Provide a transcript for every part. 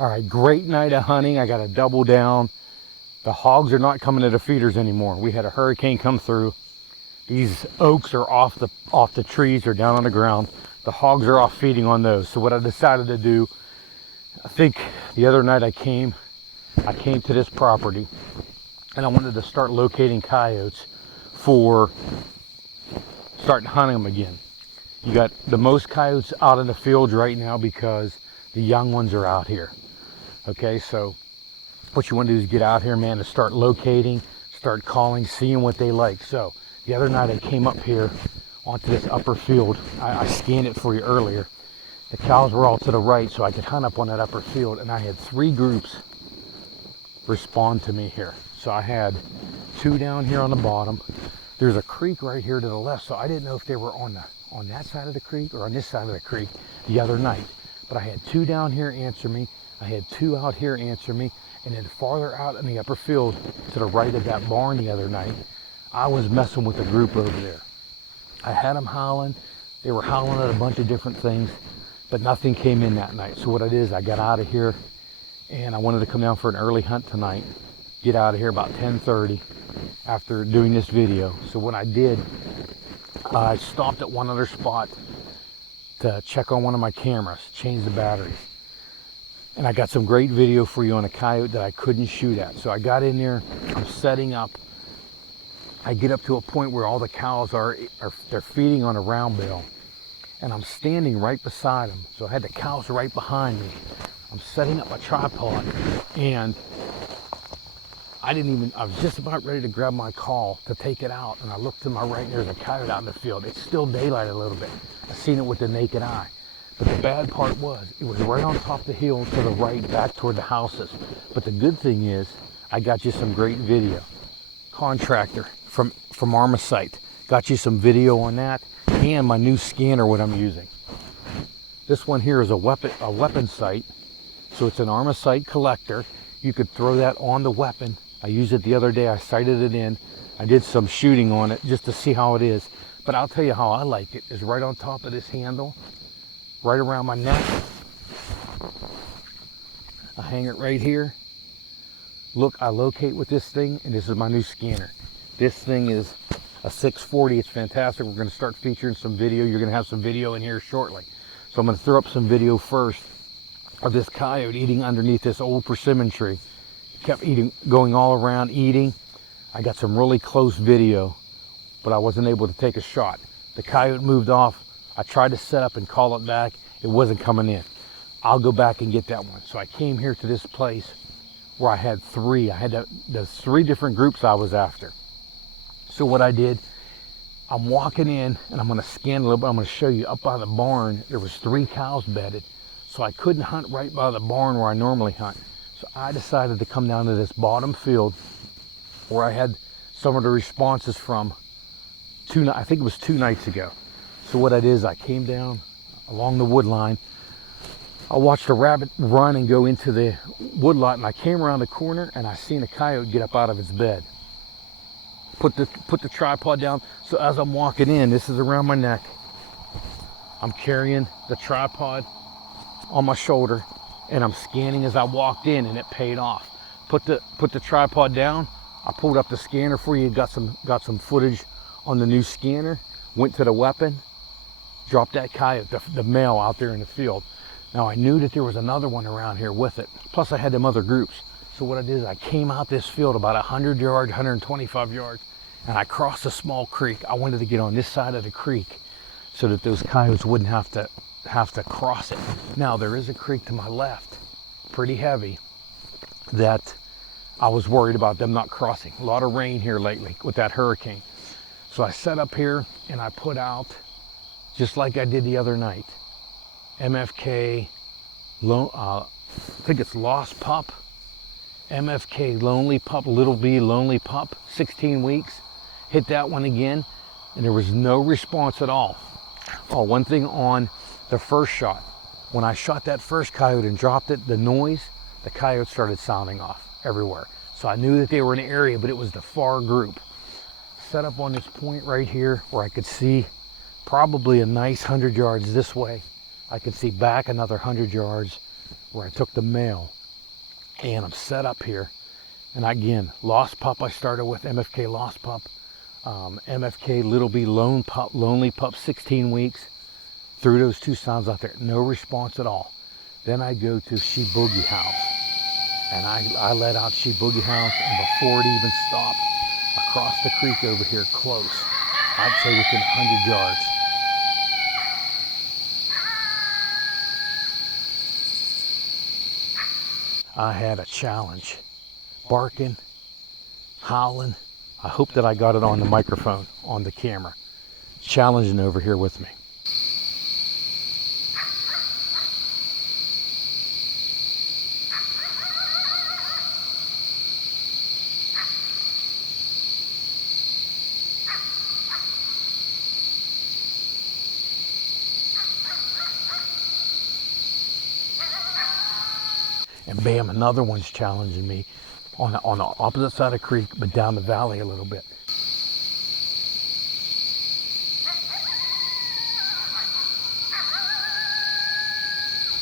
All right, great night of hunting. I got a double down. The hogs are not coming to the feeders anymore. We had a hurricane come through. These oaks are off the trees or down on the ground. The hogs are off feeding on those. So what I decided to do, I think the other night I came to this property and I wanted to start locating coyotes for starting hunting them again. You got the most coyotes out in the fields right now because the young ones are out here. Okay, so what you want to do is get out here, man, and start locating, start calling, seeing what they like. So the other night I came up here onto this upper field. I scanned it for you earlier. The cows were all to the right, so I could hunt up on that upper field, and I had 3 groups respond to me here. So I had 2 down here on the bottom. There's a creek right here to the left, so I didn't know if they were on that side of the creek or on this side of the creek the other night. But I had 2 down here answer me. I had 2 out here answer me, and then farther out in the upper field to the right of that barn the other night, I was messing with a group over there. I had them howling. They were howling at a bunch of different things, but nothing came in that night. So what I did is I got out of here, and I wanted to come down for an early hunt tonight, get out of here about 10:30 after doing this video. So what I did, I stopped at one other spot to check on one of my cameras, change the batteries. And I got some great video for you on a coyote that I couldn't shoot at. So I got in there, I'm setting up. I get up to a point where all the cows they're feeding on a round bale. And I'm standing right beside them. So I had the cows right behind me. I'm setting up my tripod, and I was just about ready to grab my call to take it out. And I looked to my right, and there's a coyote out in the field. It's still daylight a little bit. I seen it with the naked eye. But the bad part was, it was right on top of the hill to the right, back toward the houses. But the good thing is, I got you some great video. Contractor from Armasight. Got you some video on that, and my new scanner, what I'm using. This one here is a weapon sight. So it's an Armasight collector. You could throw that on the weapon. I used it the other day. I sighted it in. I did some shooting on it just to see how it is. But I'll tell you how I like it, is right on top of this handle, right around my neck. I hang it right here. Look, I locate with this thing, and this is my new scanner. This thing is a 640. It's fantastic. We're going to start featuring some video. You're going to have some video in here shortly. So I'm going to throw up some video first of this coyote eating underneath this old persimmon tree. Kept eating, going all around eating. I got some really close video, but I wasn't able to take a shot. The coyote moved off. I tried to set up and call it back. It wasn't coming in. I'll go back and get that one. So I came here to this place where I had 3. I had the 3 different groups I was after. So what I did, I'm walking in, and I'm going to scan a little bit. I'm going to show you up by the barn. There was 3 cows bedded. So I couldn't hunt right by the barn where I normally hunt. So I decided to come down to this bottom field where I had some of the responses from I think it was 2 nights ago. So what I did is I came down along the wood line. I watched a rabbit run and go into the wood lot, and I came around the corner and I seen a coyote get up out of its bed. Put the tripod down. So as I'm walking in, this is around my neck. I'm carrying the tripod on my shoulder, and I'm scanning as I walked in, and it paid off. Put the tripod down. I pulled up the scanner for you. Got some footage on the new scanner. Went to the weapon. Dropped that coyote, the male, out there in the field. Now I knew that there was another one around here with it. Plus I had them other groups. So what I did is I came out this field about 100 yards, 125 yards, and I crossed a small creek. I wanted to get on this side of the creek so that those coyotes wouldn't have to cross it. Now there is a creek to my left, pretty heavy, that I was worried about them not crossing. A lot of rain here lately with that hurricane. So I set up here and I put out, just like I did the other night, MFK, I think it's Lost Pup, MFK Lonely Pup, Little B Lonely Pup, 16 weeks. Hit that one again, and there was no response at all. Oh, one thing on the first shot. When I shot that first coyote and dropped it, the coyotes started sounding off everywhere. So I knew that they were in the area, but it was the far group. Set up on this point right here where I could see probably a nice 100 yards this way. I could see back another 100 yards where I took the mail. And I'm set up here. And again, Lost Pup I started with, MFK Lost Pup. MFK Little B Lone Pup, Lonely Pup, 16 weeks. Threw those 2 sounds out there, no response at all. Then I go to She Boogie House. And I let out She Boogie House, and before it even stopped, across the creek over here, close, I'd say within 100 yards. I had a challenge, barking, howling. I hope that I got it on the microphone, on the camera, challenging over here with me. And bam, another one's challenging me on the opposite side of the creek, but down the valley a little bit.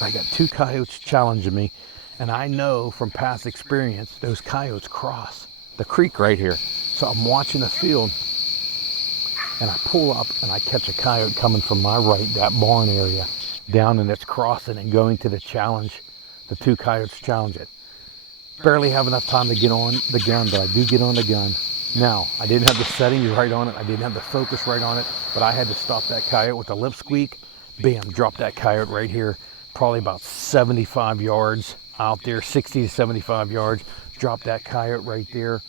I got 2 coyotes challenging me, and I know from past experience, those coyotes cross the creek right here. So I'm watching the field, and I pull up and I catch a coyote coming from my right, that barn area, down, and it's crossing and going to the challenge. The 2 coyotes challenge it. Barely have enough time to get on the gun, but I do get on the gun. Now, I didn't have the settings right on it. I didn't have the focus right on it, but I had to stop that coyote with a lip squeak. Bam, drop that coyote right here. Probably about 75 yards out there, 60 to 75 yards. Drop that coyote right there.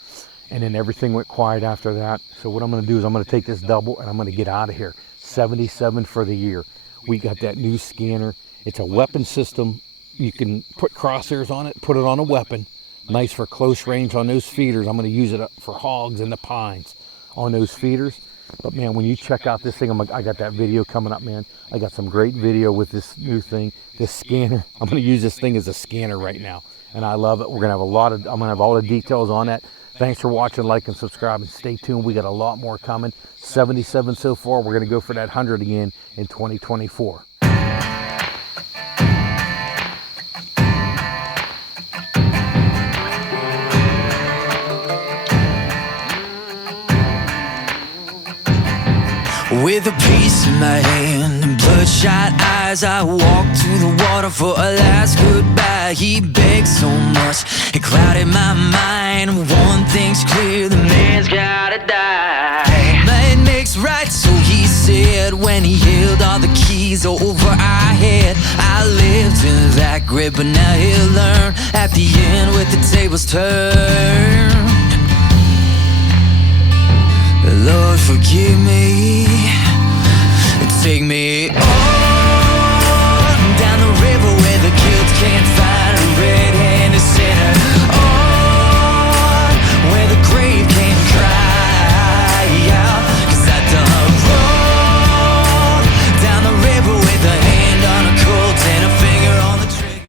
And then everything went quiet after that. So what I'm gonna do is I'm gonna take this double and I'm gonna get out of here. 77 for the year. We got that new scanner. It's a weapon system. You can put crosshairs on it, put it on a weapon. Nice for close range on those feeders. I'm going to use it for hogs in the pines on those feeders. But man, when you check out this thing, I got that video coming up, man. I got some great video with this new thing, this scanner. I'm going to use this thing as a scanner right now, and I love it. We're going to have I'm going to have all the details on that. Thanks for watching, like and subscribe, and stay tuned. We got a lot more coming. 77 so far. We're going to go for that 100 again in 2024. With a piece in my hand and bloodshot eyes, I walked to the water for a last goodbye. He begged so much, it clouded my mind. One thing's clear, the man's gotta die. Might makes right, so he said, when he held all the keys over our head. I lived in that grip, but now he'll learn at the end with the tables turned. Lord, forgive me, take me